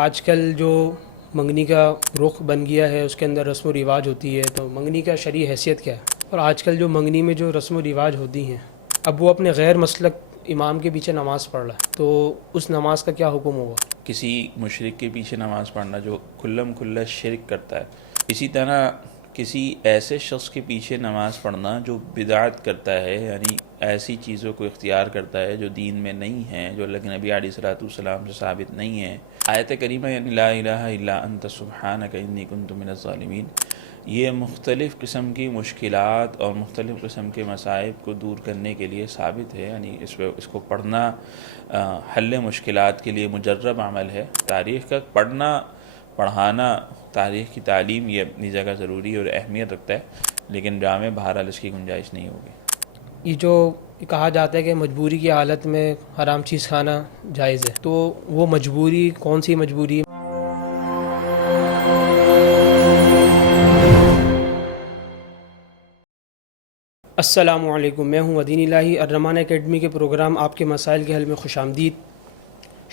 آج کل جو منگنی کا رخ بن گیا ہے اس کے اندر رسم و رواج ہوتی ہے، تو منگنی کا شرعی حیثیت کیا ہے؟ اور آج کل جو منگنی میں جو رسم و رواج ہوتی ہیں، اب وہ اپنے غیر مسلک امام کے پیچھے نماز پڑھ رہا ہے، تو اس نماز کا کیا حکم ہوگا؟ کسی مشرک کے پیچھے نماز پڑھنا جو کھلم کھلا شرک کرتا ہے، اسی طرح کسی ایسے شخص کے پیچھے نماز پڑھنا جو بدعت کرتا ہے، یعنی ایسی چیزوں کو اختیار کرتا ہے جو دین میں نہیں ہیں، جو اللہ کے نبی علیہ الصلوۃ والسلام سے ثابت نہیں ہیں۔ آیت کریمہ یعنی لا الہ الا انت سبحانک انی کنت من الظالمین، یہ مختلف قسم کی مشکلات اور مختلف قسم کے مصائب کو دور کرنے کے لیے ثابت ہے، یعنی اس کو پڑھنا حل مشکلات کے لیے مجرب عمل ہے۔ تاریخ کا پڑھنا پڑھانا، تاریخ کی تعلیم یہ اپنی جگہ ضروری اور اہمیت رکھتا ہے، لیکن جامع بہرحال اس کی گنجائش نہیں ہوگی۔ یہ جو کہا جاتا ہے کہ مجبوری کی حالت میں حرام چیز کھانا جائز ہے، تو وہ مجبوری کون سی مجبوری ہے؟ السلام علیکم، میں ہوں ودین الہی، الرحمان اکیڈمی کے پروگرام آپ کے مسائل کے حل میں خوش آمدید۔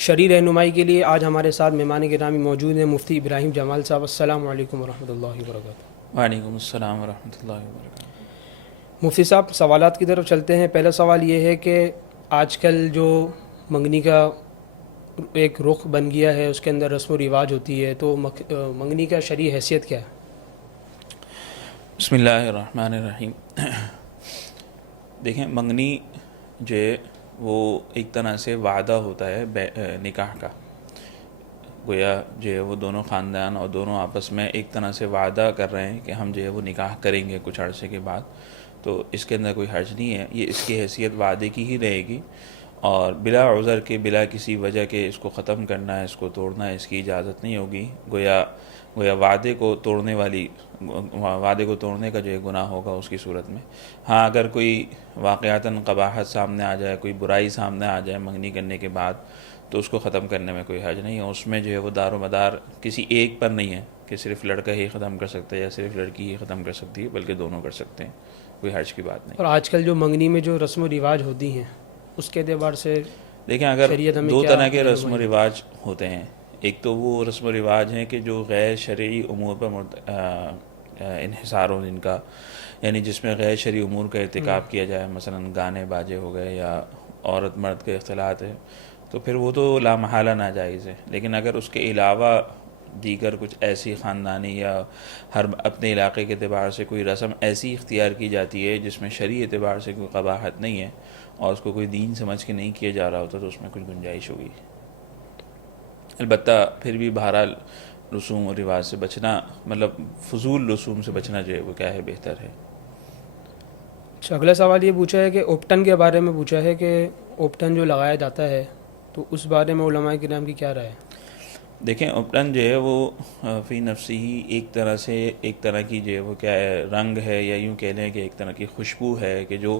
شرعی رہنمائی کے لیے آج ہمارے ساتھ مہمان گرامی موجود ہیں مفتی ابراہیم جمال صاحب۔ السلام علیکم ورحمۃ اللہ وبرکاتہ۔ وعلیکم السلام ورحمۃ اللہ وبرکاتہ۔ مفتی صاحب، سوالات کی طرف چلتے ہیں۔ پہلا سوال یہ ہے کہ آج کل جو منگنی کا ایک رخ بن گیا ہے اس کے اندر رسم و رواج ہوتی ہے، تو منگنی کا شرعی حیثیت کیا ہے؟ بسم اللہ الرحمن الرحیم۔ دیکھیں، منگنی جو ہے وہ ایک طرح سے وعدہ ہوتا ہے نکاح کا، گویا جو ہے وہ دونوں خاندان اور دونوں آپس میں ایک طرح سے وعدہ کر رہے ہیں کہ ہم جو ہے وہ نکاح کریں گے کچھ عرصے کے بعد، تو اس کے اندر کوئی حرج نہیں ہے، یہ اس کی حیثیت وعدے کی ہی رہے گی، اور بلا عذر کے، بلا کسی وجہ کے اس کو ختم کرنا ہے، اس کو توڑنا ہے، اس کی اجازت نہیں ہوگی۔ گویا وعدے کو توڑنے کا جو ہے گناہ ہوگا اس کی صورت میں۔ ہاں، اگر کوئی واقعتاً قباحت سامنے آ جائے، کوئی برائی سامنے آ جائے منگنی کرنے کے بعد، تو اس کو ختم کرنے میں کوئی حرج نہیں ہے۔ اس میں جو ہے وہ دار و مدار کسی ایک پر نہیں ہے کہ صرف لڑکا ہی ختم کر سکتا ہے یا صرف لڑکی ہی ختم کر سکتی ہے، بلکہ دونوں کر سکتے ہیں، کوئی حرج کی بات نہیں۔ اور آج کل جو منگنی میں جو رسم و رواج ہوتی ہیں اس کے اعتبار سے دیکھیں، اگر شریعت ہمیں دو کیا طرح کے رسم و رہنمائی؟ رواج ہوتے ہیں، ایک تو وہ رسم و رواج ہیں کہ جو غیر شرعی امور پر انحصار ہو، جن کا یعنی جس میں غیر شرعی امور کا ارتکاب کیا جائے، مثلا گانے باجے ہو گئے یا عورت مرد کے اختلاط ہے، تو پھر وہ تو لا محالہ ناجائز ہے۔ لیکن اگر اس کے علاوہ دیگر کچھ ایسی خاندانی یا ہر اپنے علاقے کے اعتبار سے کوئی رسم ایسی اختیار کی جاتی ہے جس میں شرعی اعتبار سے کوئی قباحت نہیں ہے اور اس کو کوئی دین سمجھ کے نہیں کیا جا رہا ہوتا، تو اس میں کچھ گنجائش ہوگی۔ البتہ پھر بھی بہرحال رسوم و رواج سے بچنا، مطلب فضول رسوم سے بچنا جو ہے وہ کیا ہے، بہتر ہے۔ اچھا، اگلا سوال یہ پوچھا ہے کہ اوپٹن کے بارے میں پوچھا ہے کہ اوپٹن جو لگایا جاتا ہے تو اس بارے میں علماء کرام کی کیا رائے ہے؟ دیکھیں، اوپٹن جو ہے وہ فی نفسی ہی ایک طرح کی جو ہے وہ کیا ہے، رنگ ہے، یا یوں کہہ لیں کہ ایک طرح کی خوشبو ہے کہ جو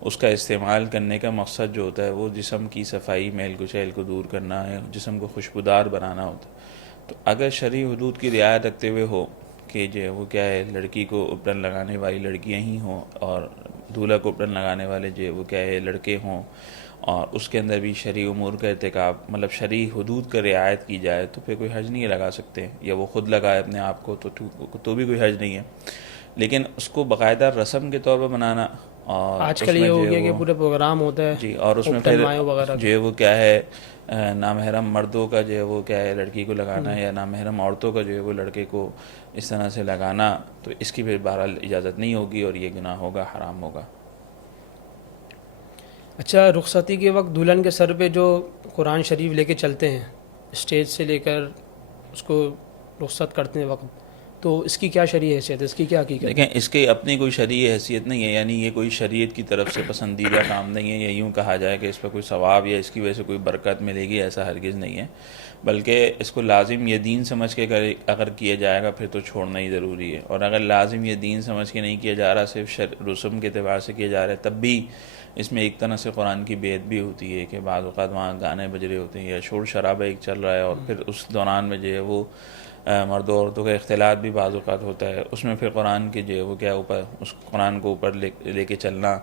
اس کا استعمال کرنے کا مقصد جو ہوتا ہے وہ جسم کی صفائی، میل کچیل کو دور کرنا ہے، جسم کو خوشبودار بنانا ہوتا ہے۔ تو اگر شرعی حدود کی رعایت رکھتے ہوئے ہو کہ جو ہے وہ کیا ہے، لڑکی کو اوپٹن لگانے والی لڑکیاں ہی ہوں اور دولہا کو اوپٹن لگانے والے جو ہے وہ کیا ہے، لڑکے ہوں، اور اس کے اندر بھی شرعی امور کا ارتکاب، مطلب شرعی حدود کا رعایت کی جائے، تو پھر کوئی حرج نہیں ہے، لگا سکتے ہیں، یا وہ خود لگائے اپنے آپ کو تو بھی کوئی حرج نہیں ہے۔ لیکن اس کو باقاعدہ رسم کے طور پر بنانا، اور آج اس کل میں یہ جو ہو ہے گیا کہ وہ پورے پروگرام ہوتا ہے جی، اور اس میں اوپٹن پھر مایو وغیرہ جو کا۔ ہے وہ کیا ہے، نامحرم مردوں کا جو ہے وہ کیا ہے لڑکی کو لگانا ہے، یا نامحرم عورتوں کا جو ہے وہ لڑکے کو اس طرح سے لگانا، تو اس کی پھر بہرحال اجازت نہیں ہوگی اور یہ گناہ ہوگا، حرام ہوگا۔ اچھا، رخصتی کے وقت دلہن کے سر پہ جو قرآن شریف لے کے چلتے ہیں اسٹیج سے لے کر اس کو رخصت کرتے ہیں وقت، تو اس کی کیا شرعی حیثیت ہے، اس کی کیا حقیقت ہے؟ دیکھیں، اس کی اپنی کوئی شرعی حیثیت نہیں ہے، یعنی یہ کوئی شریعت کی طرف سے پسندیدہ کام نہیں ہے، یا یوں کہا جائے کہ اس پہ کوئی ثواب یا اس کی وجہ سے کوئی برکت ملے گی، ایسا ہرگز نہیں ہے، بلکہ اس کو لازم یہ دین سمجھ کے اگر کیا جائے گا پھر تو چھوڑنا ہی ضروری ہے، اور اگر لازم یہ دین سمجھ کے نہیں کیا جا رہا، صرف رسم کے اعتبار سے کیا جا رہا ہے، تب بھی اس میں ایک طرح سے قرآن کی بیعت بھی ہوتی ہے کہ بعض اوقات وہاں گانے بج رہے ہوتے ہیں یا شور شرابہ ایک چل رہا ہے، اور پھر اس دوران میں جو ہے وہ مرد و عورتوں کا اختلاط بھی بعض اوقات ہوتا ہے، اس میں پھر قرآن کے جو ہے وہ کیا اوپر، اس قرآن کو اوپر لے کے چلنا،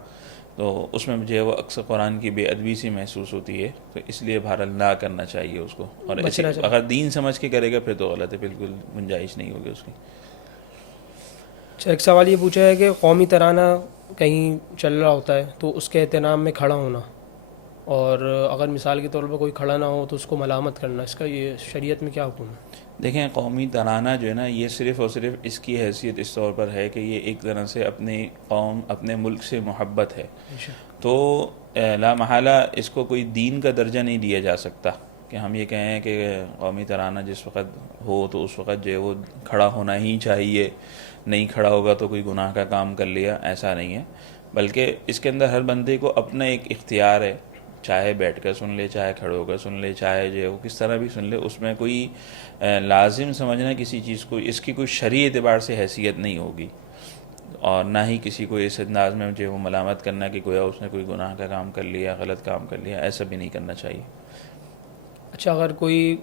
تو اس میں مجھے وہ اکثر قرآن کی بے ادبی سی محسوس ہوتی ہے، تو اس لیے بہرحال نہ کرنا چاہیے اس کو، اور بچنا چاہیے۔ اگر دین سمجھ کے کرے گا پھر تو غلط ہے، بالکل گنجائش نہیں ہوگی اس کی۔ اچھا، ایک سوال یہ پوچھا ہے کہ قومی ترانہ کہیں چل رہا ہوتا ہے تو اس کے اہتمام میں کھڑا ہونا، اور اگر مثال کے طور پر کوئی کھڑا نہ ہو تو اس کو ملامت کرنا، اس کا یہ شریعت میں کیا حکم ہے؟ دیکھیں، قومی ترانہ جو ہے نا، یہ صرف اور صرف اس کی حیثیت اس طور پر ہے کہ یہ ایک طرح سے اپنی قوم، اپنے ملک سے محبت ہے، تو لا محالہ اس کو کوئی دین کا درجہ نہیں دیا جا سکتا کہ ہم یہ کہیں کہ قومی ترانہ جس وقت ہو تو اس وقت جو ہے وہ کھڑا ہونا ہی چاہیے، نہیں کھڑا ہوگا تو کوئی گناہ کا کام کر لیا، ایسا نہیں ہے، بلکہ اس کے اندر ہر بندے کو اپنا ایک اختیار ہے، چاہے بیٹھ کر سن لے، چاہے کھڑے ہو کر سن لے، چاہے جو ہے وہ کس طرح بھی سن لے، اس میں کوئی لازم سمجھنا کسی چیز کو، اس کی کوئی شرعی اعتبار سے حیثیت نہیں ہوگی، اور نہ ہی کسی کو اس انداز میں جو ہے وہ ملامت کرنا کہ گویا اس نے کوئی گناہ کا کام کر لیا، غلط کام کر لیا، ایسا بھی نہیں کرنا چاہیے۔ اچھا، اگر کوئی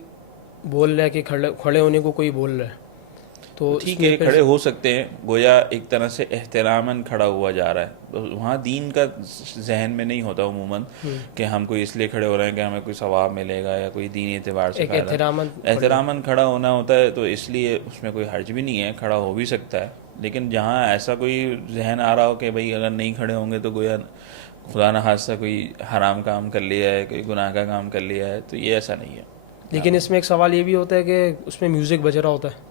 بول رہا ہے کہ کھڑے ہونے کو کوئی بول رہا ہے تو اس ٹھیک میں ہے، پھر کھڑے ہو سکتے ہیں، گویا ایک طرح سے احتراماً کھڑا ہوا جا رہا ہے، وہاں دین کا ذہن میں نہیں ہوتا عموماً کہ ہم کوئی اس لیے کھڑے ہو رہے ہیں کہ ہمیں کوئی ثواب ملے گا یا کوئی دینی اعتبار سے ایک فائدہ۔ احتراماً کھڑا ہونا ہوتا ہے، تو اس لیے اس میں کوئی حرج بھی نہیں ہے، کھڑا ہو بھی سکتا ہے، لیکن جہاں ایسا کوئی ذہن آ رہا ہو کہ بھئی اگر نہیں کھڑے ہوں گے تو گویا خدا نہ خواستہ کوئی حرام کام کر لیا ہے، کوئی گناہ کا کام کر لیا ہے، تو یہ ایسا نہیں ہے۔ لیکن اس میں ایک سوال یہ بھی ہوتا ہے کہ اس میں میوزک بج رہا ہوتا ہے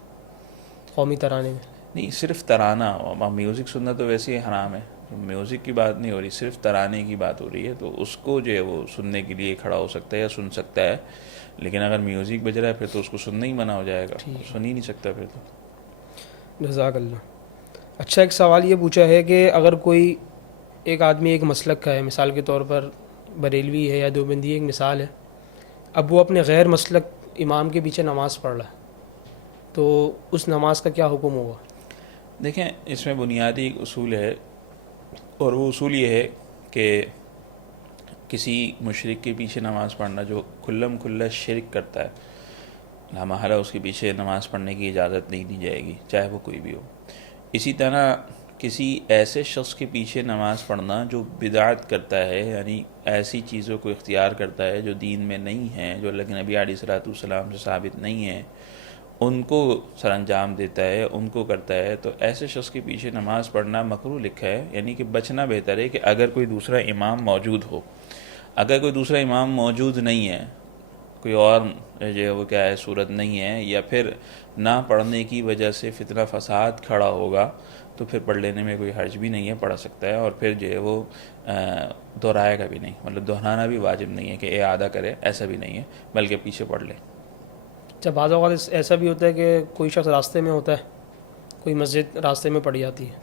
قومی ترانے میں۔ نہیں، صرف ترانہ، میوزک سننا تو ویسے ہی حرام ہے، میوزک کی بات نہیں ہو رہی، صرف ترانے کی بات ہو رہی ہے، تو اس کو جو ہے وہ سننے کے لیے کھڑا ہو سکتا ہے یا سن سکتا ہے، لیکن اگر میوزک بج رہا ہے پھر تو اس کو سننا ہی منع ہو جائے گا، سن ہی نہیں سکتا پھر تو۔ جزاک اللہ۔ اچھا، ایک سوال یہ پوچھا ہے کہ اگر کوئی ایک آدمی ایک مسلک کا ہے، مثال کے طور پر بریلوی ہے یا دیوبندی، ایک مثال ہے، اب وہ اپنے غیر مسلک امام کے پیچھے نماز پڑھ رہا ہے تو اس نماز کا کیا حکم ہوگا؟ دیکھیں، اس میں بنیادی ایک اصول ہے، اور وہ اصول یہ ہے کہ کسی مشرک کے پیچھے نماز پڑھنا جو کھلم کھلا شرک کرتا ہے، لا محالہ اس کے پیچھے نماز پڑھنے کی اجازت نہیں دی جائے گی، چاہے وہ کوئی بھی ہو۔ اسی طرح کسی ایسے شخص کے پیچھے نماز پڑھنا جو بدعت کرتا ہے، یعنی ایسی چیزوں کو اختیار کرتا ہے جو دین میں نہیں ہیں، جو اللہ کے نبی علیہ الصلوۃ والسلام سے ثابت نہیں ہیں، ان کو سر انجام دیتا ہے، ان کو کرتا ہے، تو ایسے شخص کے پیچھے نماز پڑھنا مکروہ لکھا ہے، یعنی کہ بچنا بہتر ہے کہ اگر کوئی دوسرا امام موجود ہو۔ اگر کوئی دوسرا امام موجود نہیں ہے، کوئی اور جو ہے وہ کیا ہے صورت نہیں ہے، یا پھر نہ پڑھنے کی وجہ سے فتنہ فساد کھڑا ہوگا، تو پھر پڑھ لینے میں کوئی حرج بھی نہیں ہے، پڑھ سکتا ہے، اور پھر جو ہے وہ دہرائے گا بھی نہیں، مطلب دہرانا بھی واجب نہیں ہے کہ اعادہ کرے، ایسا بھی نہیں ہے، بلکہ پیچھے پڑھ لے۔ اچھا، بعض اوقات ایسا بھی ہوتا ہے کہ کوئی شخص راستے میں ہوتا ہے، کوئی مسجد راستے میں پڑ جاتی ہے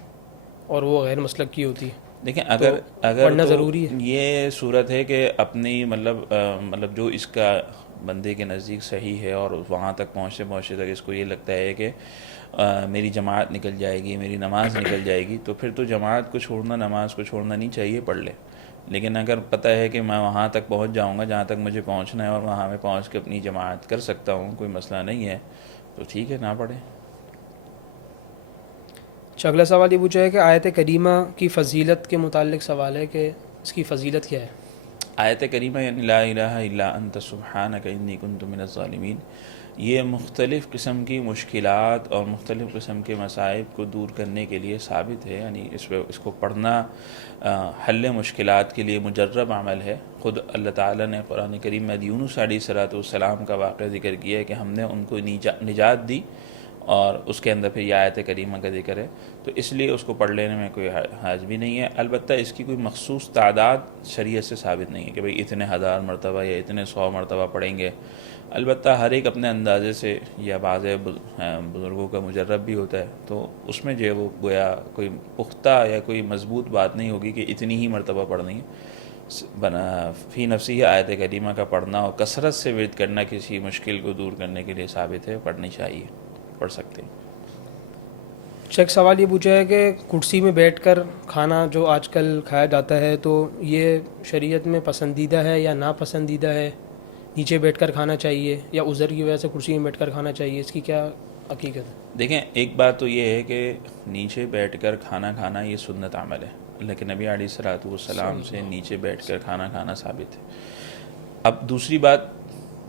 اور وہ غیر مسلک کی ہوتی ہے، دیکھیں، اگر پڑھنا تو ضروری ہے؟ یہ صورت ہے کہ اپنی مطلب جو اس کا بندے کے نزدیک صحیح ہے، اور وہاں تک پہنچتے پہنچتے تک اس کو یہ لگتا ہے کہ میری جماعت نکل جائے گی، میری نماز نکل جائے گی، تو پھر تو جماعت کو چھوڑنا، نماز کو چھوڑنا نہیں چاہیے، پڑھ لے۔ لیکن اگر پتہ ہے کہ میں وہاں تک پہنچ جاؤں گا جہاں تک مجھے پہنچنا ہے، اور وہاں میں پہنچ کے اپنی جماعت کر سکتا ہوں، کوئی مسئلہ نہیں ہے، تو ٹھیک ہے، نہ پڑھیں۔ اچھا، اگلا سوال یہ پوچھا ہے کہ آیت کریمہ کی فضیلت کے متعلق سوال ہے کہ اس کی فضیلت کیا ہے؟ آیت کریمہ یعنی لا الہ الا انت سبحانک انی کنت من الظالمین، یہ مختلف قسم کی مشکلات اور مختلف قسم کے مصائب کو دور کرنے کے لیے ثابت ہے، یعنی اس کو پڑھنا حل مشکلات کے لیے مجرب عمل ہے۔ خود اللہ تعالیٰ نے قرآن کریم میں یونس علیہ السلام کا واقعہ ذکر کیا ہے کہ ہم نے ان کو نجات دی، اور اس کے اندر پھر یہ آیت کریمہ کا ذکر ہے، تو اس لیے اس کو پڑھ لینے میں کوئی حرج بھی نہیں ہے۔ البتہ اس کی کوئی مخصوص تعداد شریعت سے ثابت نہیں ہے کہ بھئی اتنے 1000 مرتبہ یا اتنے 100 مرتبہ پڑھیں گے، البتہ ہر ایک اپنے اندازے سے، یا بعض بزرگوں کا مجرب بھی ہوتا ہے، تو اس میں جو ہے وہ گویا کوئی پختہ یا کوئی مضبوط بات نہیں ہوگی کہ اتنی ہی مرتبہ پڑھنی ہے۔ فی نفسی آیت کریمہ کا پڑھنا اور کثرت سے ورد کرنا کسی مشکل کو دور کرنے کے لیے ثابت ہے، پڑھنی چاہیے، پڑھ سکتے ہیں۔ اچھا، ایک سوال یہ پوچھا ہے کہ کرسی میں بیٹھ کر کھانا جو آج کل کھایا جاتا ہے تو یہ شریعت میں پسندیدہ ہے یا ناپسندیدہ ہے؟ نیچے بیٹھ کر کھانا چاہیے یا عذر کی وجہ سے کرسی میں بیٹھ کر کھانا چاہیے؟ اس کی کیا حقیقت ہے؟ دیکھیں، ایک بات تو یہ ہے کہ نیچے بیٹھ کر کھانا کھانا یہ سنت عمل ہے، لیکن نبی علیہ الصلوۃ والسلام سے نیچے بیٹھ کر کھانا کھانا ثابت ہے۔ اب دوسری بات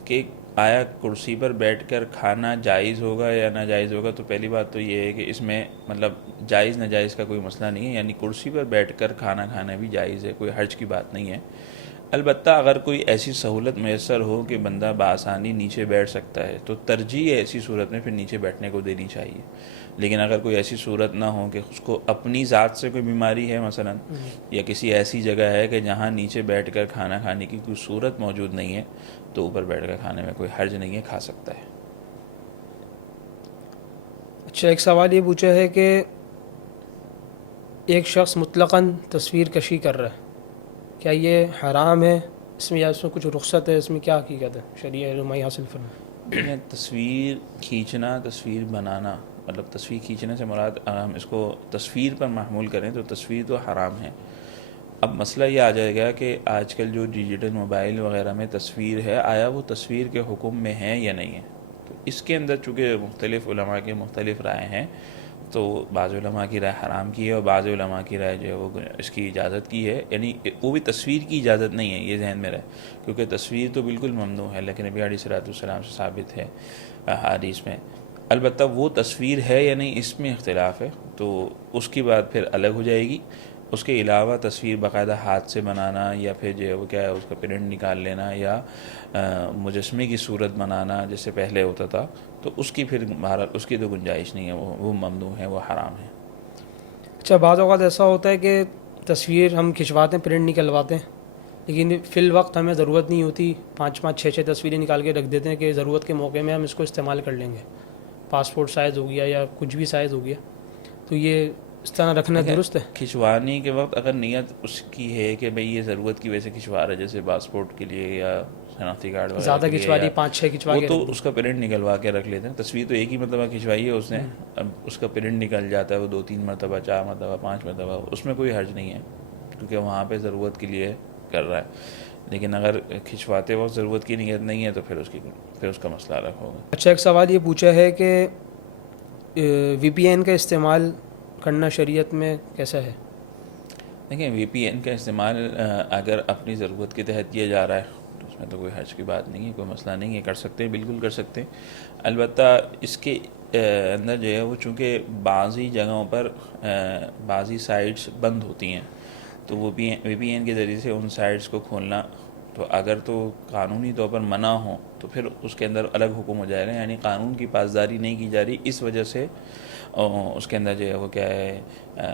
کہ آیا کرسی پر بیٹھ کر کھانا جائز ہوگا یا ناجائز ہوگا، تو پہلی بات تو یہ ہے کہ اس میں مطلب جائز ناجائز کا کوئی مسئلہ نہیں ہے، یعنی کرسی پر بیٹھ کر کھانا کھانا بھی جائز ہے، کوئی حرج کی بات نہیں ہے۔ البتہ اگر کوئی ایسی سہولت میسر ہو کہ بندہ بآسانی نیچے بیٹھ سکتا ہے تو ترجیح ایسی صورت میں پھر نیچے بیٹھنے کو دینی چاہیے۔ لیکن اگر کوئی ایسی صورت نہ ہو کہ اس کو اپنی ذات سے کوئی بیماری ہے مثلا، یا کسی ایسی جگہ ہے کہ جہاں نیچے بیٹھ کر کھانا کھانے کی کوئی صورت موجود نہیں ہے، تو اوپر بیٹھ کر کھانے میں کوئی حرج نہیں ہے، کھا سکتا ہے۔ اچھا، ایک سوال یہ پوچھا ہے کہ ایک شخص مطلقاً تصویر کشی کر رہا ہے، کیا یہ حرام ہے اس میں، یا اس میں کچھ رخصت ہے، اس میں کیا حقیقت ہے شرعی رہنمائی حاصل فرمائیں؟ دیکھیں، تصویر کھینچنا، تصویر بنانا، مطلب تصویر کھینچنے سے مراد ہم اس کو تصویر پر محمول کریں تو تصویر تو حرام ہے۔ اب مسئلہ یہ آ جائے گا کہ آج کل جو ڈیجیٹل موبائل وغیرہ میں تصویر ہے، آیا وہ تصویر کے حکم میں ہے یا نہیں ہے؟ تو اس کے اندر چونکہ مختلف علماء کے مختلف رائے ہیں، تو بعض علماء کی رائے حرام کی ہے اور بعض علماء کی رائے جو ہے وہ اس کی اجازت کی ہے، یعنی وہ بھی تصویر کی اجازت نہیں ہے، یہ ذہن میں رہے، کیونکہ تصویر تو بالکل ممنوع ہے، لیکن نبی علیہ الصلوۃ والسلام سے ثابت ہے حدیث میں۔ البتہ وہ تصویر ہے یا نہیں اس میں اختلاف ہے، تو اس کی بات پھر الگ ہو جائے گی۔ اس کے علاوہ تصویر باقاعدہ ہاتھ سے بنانا، یا پھر جو ہے وہ کیا ہے اس کا پرنٹ نکال لینا، یا مجسمے کی صورت بنانا جیسے پہلے ہوتا تھا، تو اس کی پھر بہرحال اس کی تو گنجائش نہیں ہے، وہ ممنوع ہے، وہ حرام ہے۔ اچھا، بعض اوقات ایسا ہوتا ہے کہ تصویر ہم کھنچواتے ہیں، پرنٹ نکلواتے ہیں، لیکن فی الوقت ہمیں ضرورت نہیں ہوتی، 5 6 تصویریں نکال کے رکھ دیتے ہیں کہ ضرورت کے موقع میں ہم اس کو استعمال کر لیں گے، پاسپورٹ سائز ہو گیا یا کچھ بھی سائز ہو گیا، تو یہ اس طرح رکھنا درست ہے؟ کھنچوانے کے وقت اگر نیت اس کی ہے کہ بھئی یہ ضرورت کی وجہ سے کھنچوا رہا ہے، جیسے پاسپورٹ کے لیے یا شناختی کارڈ وغیرہ زیادہ کے لیے، کھنچوا لی، یا 5 6 کھنچوا وہ کے تو رکھ دی۔ اس کا پرنٹ نکلوا کے رکھ لیتے ہیں۔ تصویر تو ایک ہی مرتبہ کھنچوائی ہے اس نے، اب اس کا پرنٹ نکل جاتا ہے، وہ 2 3 مرتبہ، 4 مرتبہ، 5 مرتبہ، اس میں کوئی حرج نہیں ہے، کیونکہ وہاں پہ ضرورت کے لیے کر رہا ہے۔ لیکن اگر کھنچواتے وقت ضرورت کی نیت نہیں ہے تو پھر اس کا مسئلہ الگ ہوگا۔ اچھا، ایک سوال یہ پوچھا ہے کہ وی پی این کا استعمال کرنا شریعت میں کیسا ہے؟ دیکھیں، وی پی این کا استعمال اگر اپنی ضرورت کے تحت کیا جا رہا ہے تو اس میں تو کوئی حرج کی بات نہیں ہے، کوئی مسئلہ نہیں ہے، کر سکتے ہیں، بالکل کر سکتے ہیں۔ البتہ اس کے اندر جو ہے وہ چونکہ بعضی جگہوں پر بعضی سائٹس بند ہوتی ہیں، تو وہ وی پی این کے ذریعے سے ان سائٹس کو کھولنا، تو اگر تو قانونی طور پر منع ہو تو پھر اس کے اندر الگ حکم ہو جائے گا، یعنی قانون کی پاسداری نہیں کی جا رہی، اس وجہ سے اس کے اندر جو ہے وہ کیا ہے،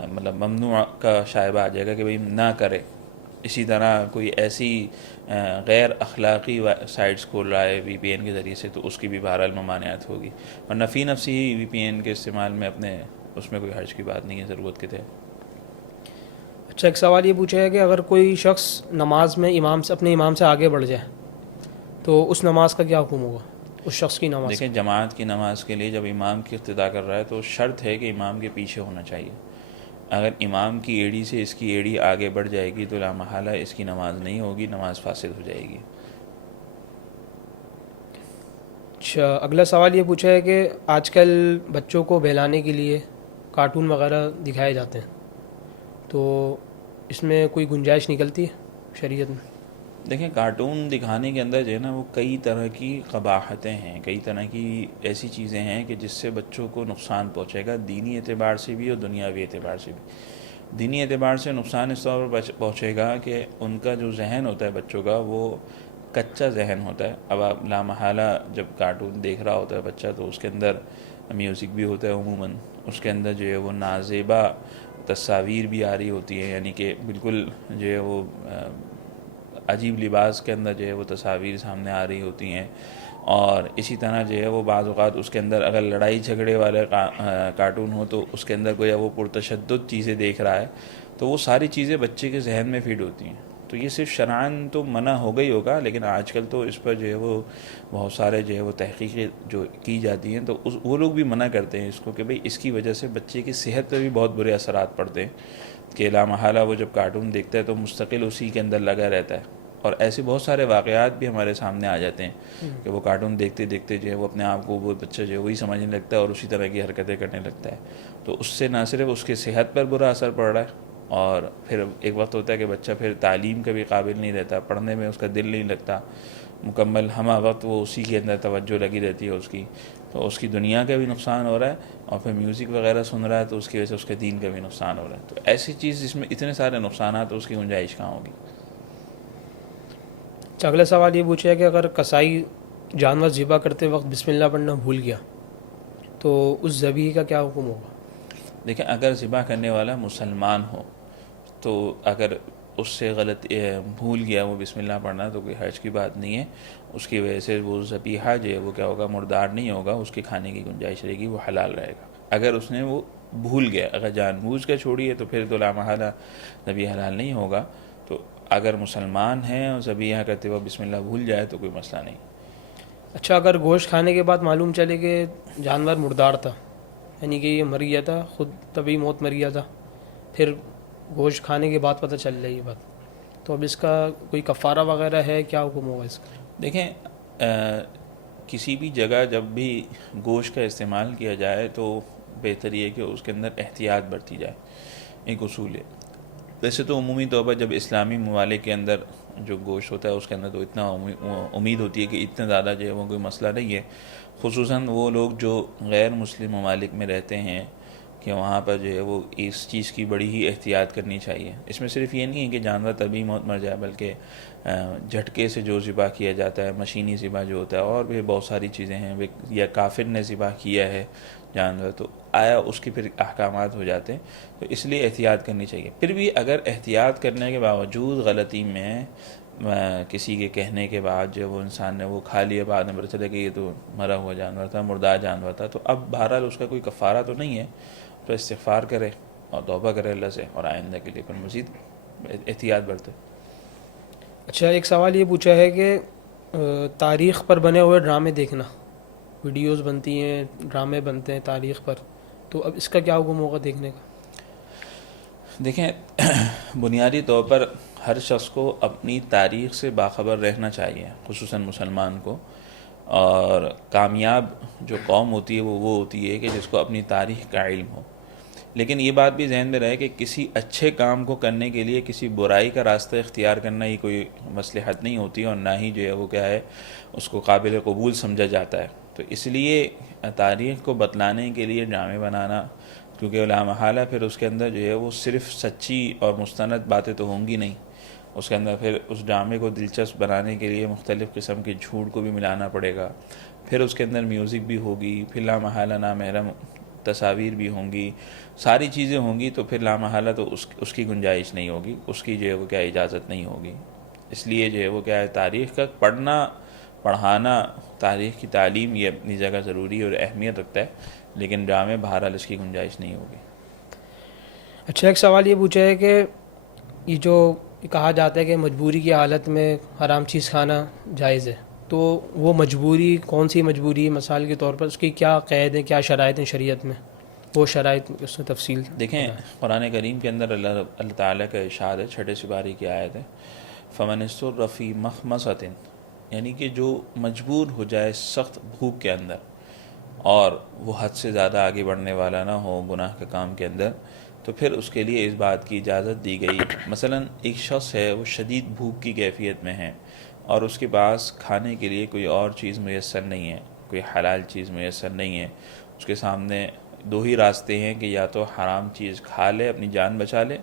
مطلب ممنوع کا شائبہ آ جائے گا کہ بھئی نہ کرے۔ اسی طرح کوئی ایسی غیر اخلاقی سائٹس کھول رہا ہے وی پی این کے ذریعے سے، تو اس کی بھی بہرحال ممانعت ہوگی، ورنہ فی نفسی ہی وی پی این کے استعمال میں اس میں کوئی حرج کی بات نہیں ہے ضرورت کے تحت۔ اچھا، ایک سوال یہ پوچھا ہے کہ اگر کوئی شخص نماز میں اپنے امام سے آگے بڑھ جائے تو اس نماز کا کیا حکم ہوگا، اس شخص کی نماز؟ دیکھیں، جماعت کی نماز کے لیے جب امام کی اقتداء کر رہا ہے تو شرط ہے کہ امام کے پیچھے ہونا چاہیے۔ اگر امام کی ایڑی سے اس کی ایڑی آگے بڑھ جائے گی تو لا محالہ اس کی نماز نہیں ہوگی، نماز فاسد ہو جائے گی۔ اچھا، اگلا سوال یہ پوچھا ہے کہ آج کل بچوں کو بہلانے کے لیے کارٹون وغیرہ دکھائے جاتے ہیں، تو اس میں کوئی گنجائش نکلتی ہے شریعت میں؟ دیکھیں، کارٹون دکھانے کے اندر جو ہے نا وہ کئی طرح کی قباحتیں ہیں، کئی طرح کی ایسی چیزیں ہیں کہ جس سے بچوں کو نقصان پہنچے گا، دینی اعتبار سے بھی اور دنیاوی اعتبار سے بھی۔ دینی اعتبار سے نقصان اس طور پر پہنچے گا کہ ان کا جو ذہن ہوتا ہے بچوں کا، وہ کچا ذہن ہوتا ہے۔ اب آپ لا محالہ جب کارٹون دیکھ رہا ہوتا ہے بچہ تو اس کے اندر میوزک بھی ہوتا ہے، عموماً اس کے اندر جو ہے وہ نازیبا تصاویر بھی آ رہی ہوتی ہیں، یعنی کہ بالکل جو ہے وہ عجیب لباس کے اندر جو ہے وہ تصاویر سامنے آ رہی ہوتی ہیں، اور اسی طرح جو ہے وہ بعض اوقات اس کے اندر اگر لڑائی جھگڑے والے کارٹون ہو تو اس کے اندر کوئی وہ پرتشدد چیزیں دیکھ رہا ہے، تو وہ ساری چیزیں بچے کے ذہن میں فیڈ ہوتی ہیں۔ تو یہ صرف شرعاً تو منع ہو گئی ہوگا، لیکن آج کل تو اس پر جو ہے وہ بہت سارے جو ہے وہ تحقیقیں جو کی جاتی ہیں، تو وہ لوگ بھی منع کرتے ہیں اس کو کہ بھئی اس کی وجہ سے بچے کی صحت پہ بھی بہت برے اثرات پڑتے ہیں، کہ لا محالہ وہ جب کارٹون دیکھتا ہے تو مستقل اسی کے اندر لگا رہتا ہے، اور ایسے بہت سارے واقعات بھی ہمارے سامنے آ جاتے ہیں کہ وہ کارٹون دیکھتے دیکھتے جو ہے وہ اپنے آپ کو وہ بچہ جو ہے وہی سمجھنے لگتا ہے اور اسی طرح کی حرکتیں کرنے لگتا ہے، تو اس سے نہ صرف اس کے صحت پر برا اثر پڑ رہا ہے اور پھر ایک وقت ہوتا ہے کہ بچہ پھر تعلیم کا بھی قابل نہیں رہتا، پڑھنے میں اس کا دل نہیں لگتا مکمل، ہمہ وقت وہ اسی کے اندر توجہ لگی رہتی ہے اس کی، تو اس کی دنیا کا بھی نقصان ہو رہا ہے، اور پھر میوزک وغیرہ سن رہا ہے تو اس کی وجہ سے اس کے دین کا بھی نقصان ہو رہا ہے. تو ایسی چیز جس میں اتنے سارے نقصانات، اس کی گنجائش کہاں ہوگی؟ اگلا سوال یہ پوچھا ہے کہ اگر کسائی جانور ذبح کرتے وقت بسم اللہ پڑھنا بھول گیا تو اس ذبیح کا کیا حکم ہوگا؟ دیکھیں اگر ذبح کرنے والا مسلمان ہو تو اگر اس سے غلط بھول گیا وہ بسم اللہ پڑھنا تو کوئی حرج کی بات نہیں ہے، اس کی وجہ سے وہ ذبیحہ جو ہے وہ کیا ہوگا، مردار نہیں ہوگا، اس کے کھانے کی گنجائش رہے گی، وہ حلال رہے گا. اگر اس نے وہ بھول گیا، اگر جان بوجھ کر چھوڑی ہے تو پھر تو لا محالہ ذبیحہ حلال نہیں ہوگا. تو اگر مسلمان ہیں اور ذبیحہ کرتے وقت بسم اللہ بھول جائے تو کوئی مسئلہ نہیں. اچھا، اگر گوشت کھانے کے بعد معلوم چلے کہ جانور مردار تھا، یعنی کہ یہ مر گیا تھا، خود طبی موت مر گیا تھا، پھر گوشت کھانے کے بعد پتہ چل رہی یہ بات، تو اب اس کا کوئی کفارہ وغیرہ ہے، کیا حکم ہوگا اس کا؟ دیکھیں کسی بھی جگہ جب بھی گوشت کا استعمال کیا جائے تو بہتر یہ ہے کہ اس کے اندر احتیاط برتی جائے، ایک اصول ہے. ویسے تو عمومی طور پر جب اسلامی ممالک کے اندر جو گوشت ہوتا ہے اس کے اندر تو اتنا امید ہوتی ہے کہ اتنا زیادہ جو ہے وہ کوئی مسئلہ نہیں ہے، خصوصاً وہ لوگ جو غیر مسلم ممالک میں رہتے ہیں کہ وہاں پر جو ہے وہ اس چیز کی بڑی ہی احتیاط کرنی چاہیے. اس میں صرف یہ نہیں ہے کہ جانور طبی موت مر جائے، بلکہ جھٹکے سے جو ذبح کیا جاتا ہے، مشینی ذبح جو ہوتا ہے، اور بھی بہت ساری چیزیں ہیں، یا کافر نے ذبح کیا ہے جانور تو آیا اس کی پھر احکامات ہو جاتے ہیں. تو اس لیے احتیاط کرنی چاہیے. پھر بھی اگر احتیاط کرنے کے باوجود غلطی میں کسی کے کہنے کے بعد جو وہ انسان نے وہ کھا لیا، بعد میں پتہ چلا کہ یہ تو مرا ہوا جانور تھا، مردار جانور تھا، تو اب بہرحال اس کا کوئی کفارہ تو نہیں ہے، تو استغفار کرے اور توبہ کرے اللہ سے، اور آئندہ کے لیے پھر مزید احتیاط برتے. اچھا، ایک سوال یہ پوچھا ہے کہ تاریخ پر بنے ہوئے ڈرامے دیکھنا، ویڈیوز بنتی ہیں، ڈرامے بنتے ہیں تاریخ پر، تو اب اس کا کیا حکم ہوگا دیکھنے کا؟ دیکھیں بنیادی طور پر ہر شخص کو اپنی تاریخ سے باخبر رہنا چاہیے، خصوصاً مسلمان کو. اور کامیاب جو قوم ہوتی ہے وہ ہوتی ہے کہ جس کو اپنی تاریخ کا علم ہو. لیکن یہ بات بھی ذہن میں رہے کہ کسی اچھے کام کو کرنے کے لیے کسی برائی کا راستہ اختیار کرنا ہی کوئی مصلحت نہیں ہوتی، اور نہ ہی جو ہے وہ کیا ہے اس کو قابل قبول سمجھا جاتا ہے. تو اس لیے تاریخ کو بتلانے کے لیے ڈرامے بنانا، کیونکہ لا محالہ پھر اس کے اندر جو ہے وہ صرف سچی اور مستند باتیں تو ہوں گی نہیں، اس کے اندر پھر اس ڈرامے کو دلچسپ بنانے کے لیے مختلف قسم کے جھوٹ کو بھی ملانا پڑے گا، پھر اس کے اندر میوزک بھی ہوگی، پھر لا محالہ نامحرم تصاویر بھی ہوں گی، ساری چیزیں ہوں گی، تو پھر لا محالہ تو اس کی گنجائش نہیں ہوگی، اس کی جو ہے وہ کیا اجازت نہیں ہوگی. اس لیے جو ہے وہ کیا ہے تاریخ کا پڑھنا پڑھانا، تاریخ کی تعلیم یہ اپنی جگہ ضروری اور اہمیت رکھتا ہے، لیکن ڈرامے بہرحال اس کی گنجائش نہیں ہوگی. اچھا، ایک سوال یہ پوچھا ہے کہ یہ جو کہا جاتا ہے کہ مجبوری کی حالت میں حرام چیز کھانا جائز ہے، تو وہ مجبوری کون سی مجبوری ہے؟ مثال کے طور پر اس کی کیا قید ہیں، کیا شرائط ہیں شریعت میں، وہ شرائط اس میں تفصیل دیکھیں قرآن کریم کے اندر اللہ تعالیٰ کا ارشاد ہے، 6 سپارے کی آیت ہے، فمن اضطر فی مخمصۃ، یعنی کہ جو مجبور ہو جائے سخت بھوک کے اندر اور وہ حد سے زیادہ آگے بڑھنے والا نہ ہو گناہ کے کام کے اندر، تو پھر اس کے لیے اس بات کی اجازت دی گئی. مثلا ایک شخص ہے وہ شدید بھوک کی کیفیت میں ہے اور اس کے پاس کھانے کے لیے کوئی اور چیز میسر نہیں ہے، کوئی حلال چیز میسر نہیں ہے، اس کے سامنے 2 ہی راستے ہیں کہ یا تو حرام چیز کھا لے اپنی جان بچا لے،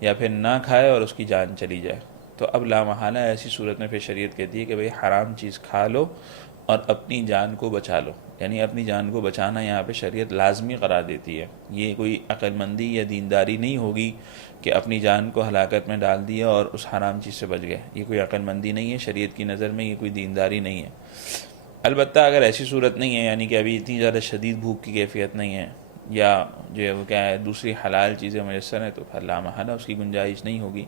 یا پھر نہ کھائے اور اس کی جان چلی جائے. تو اب لا محالہ ایسی صورت میں پھر شریعت کہتی ہے کہ بھئی حرام چیز کھا لو اور اپنی جان کو بچا لو، یعنی اپنی جان کو بچانا یہاں پہ شریعت لازمی قرار دیتی ہے. یہ کوئی عقل مندی یا دینداری نہیں ہوگی کہ اپنی جان کو ہلاکت میں ڈال دیا اور اس حرام چیز سے بچ گئے، یہ کوئی عقل مندی نہیں ہے شریعت کی نظر میں، یہ کوئی دینداری نہیں ہے. البتہ اگر ایسی صورت نہیں ہے، یعنی کہ ابھی اتنی زیادہ شدید بھوک کی کیفیت نہیں ہے، یا جو ہے وہ کیا ہے دوسری حلال چیزیں میسر ہیں، تو پھر لا محالہ اس کی گنجائش نہیں ہوگی.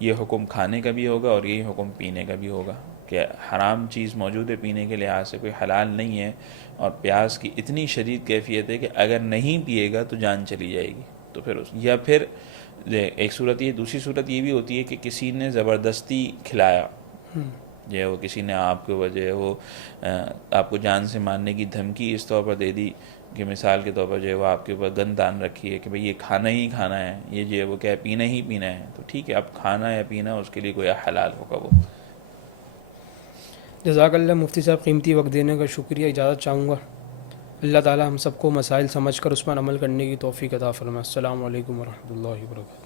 یہ حکم کھانے کا بھی ہوگا اور یہی حکم پینے کا بھی ہوگا کہ حرام چیز موجود ہے پینے کے لحاظ سے، کوئی حلال نہیں ہے، اور پیاس کی اتنی شدید کیفیت ہے کہ اگر نہیں پیے گا تو جان چلی جائے گی، تو پھر یا پھر ایک صورت یہ، دوسری صورت یہ بھی ہوتی ہے کہ کسی نے زبردستی کھلایا، جو ہے وہ کسی نے آپ کو جو ہے وہ آپ کو جان سے مارنے کی دھمکی اس طور پر دے دی کہ مثال کے طور پر جو ہے وہ آپ کے اوپر گن تان رکھی ہے کہ بھئی یہ کھانا ہی کھانا ہے، یہ جو ہے وہ کیا ہے پینا ہی پینا ہے، تو ٹھیک ہے اب کھانا یا پینا اس کے لیے کوئی حلال ہوگا وہ. جزاک اللہ مفتی صاحب، قیمتی وقت دینے کا شکریہ. اجازت چاہوں گا. اللہ تعالی ہم سب کو مسائل سمجھ کر اس پر عمل کرنے کی توفیق عطا فرمائے. السلام علیکم ورحمۃ اللہ وبرکاتہ.